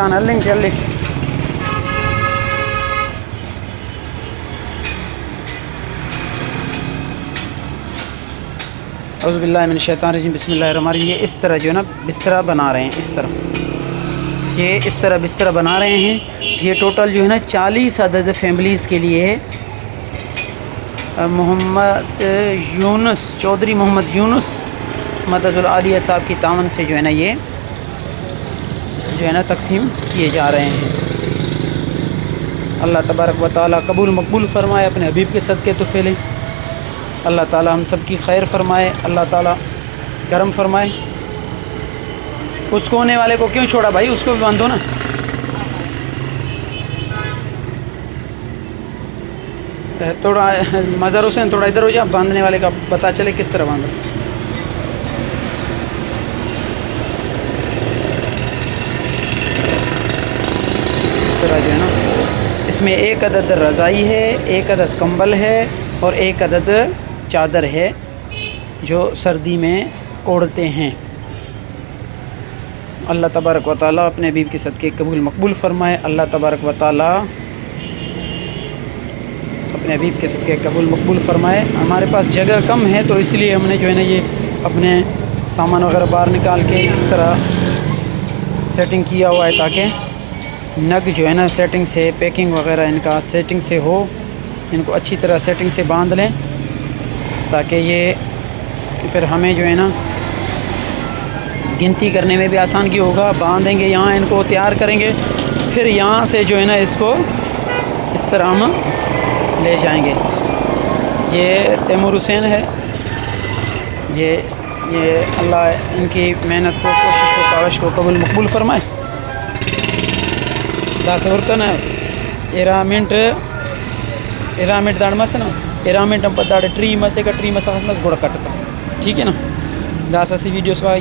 كان اللينك يلي اعوذ باللہ من الشیطان الرجیم بسم اللہ الرحمن الرحیم. یہ اس طرح جو ہے نا بستر بنا رہے ہیں. اس طرح بستر بنا رہے ہیں. یہ ٹوٹل جو ہے نا 40 عدد فیملیز کے لیے ہے. محمد یونس چودھری محمد یونس مدد العالیہ صاحب کی تعاون سے جو ہے نا یہ جو ہے نا تقسیم کیے جا رہے ہیں. اللہ تبارک و تعالیٰ قبول مقبول فرمائے, اپنے حبیب کے صدقے تحفے لیں. اللہ تعالیٰ ہم سب کی خیر فرمائے, اللہ تعالیٰ کرم فرمائے. اس کونے والے کو کیوں چھوڑا بھائی, اس کو بھی باندھو نا. تھوڑا مظہر حسین تھوڑا ادھر ہو جا, باندھنے والے کا پتہ چلے کس طرح باندھو. اس طرح جو ہے نا اس میں 1 عدد رضائی ہے, 1 عدد کمبل ہے اور 1 عدد چادر ہے جو سردی میں اوڑھتے ہیں. اللہ تبارک و تعالیٰ اپنے حبیب کے صدقے قبول مقبول فرمائے. اللہ تبارک و تعالیٰ اپنے حبیب کے صدقے قبول مقبول فرمائے. ہمارے پاس جگہ کم ہے تو اس لیے ہم نے جو ہے نا یہ اپنے سامان وغیرہ باہر نکال کے اس طرح سیٹنگ کیا ہوا ہے تاکہ نگ جو ہے نا سیٹنگ سے پیکنگ وغیرہ ان کا سیٹنگ سے ہو. ان کو اچھی طرح سیٹنگ سے باندھ لیں تاکہ یہ پھر ہمیں جو ہے نا گنتی کرنے میں بھی آسانی ہوگا. باندھیں گے یہاں, ان کو تیار کریں گے, پھر یہاں سے جو ہے نا اس کو اس طرح ہم لے جائیں گے. یہ تیمور حسین ہے. یہ اللہ ان کی محنت کو, کوشش کو, کاوش کو قبول مقبول فرمائے. داسورتن ایرامنٹ داڑمس نا ایرامنٹ ہم پتہ ٹری مسے کا ٹری مسا گوڑا کٹتا. ٹھیک ہے نا. داساسی ویڈیوز کا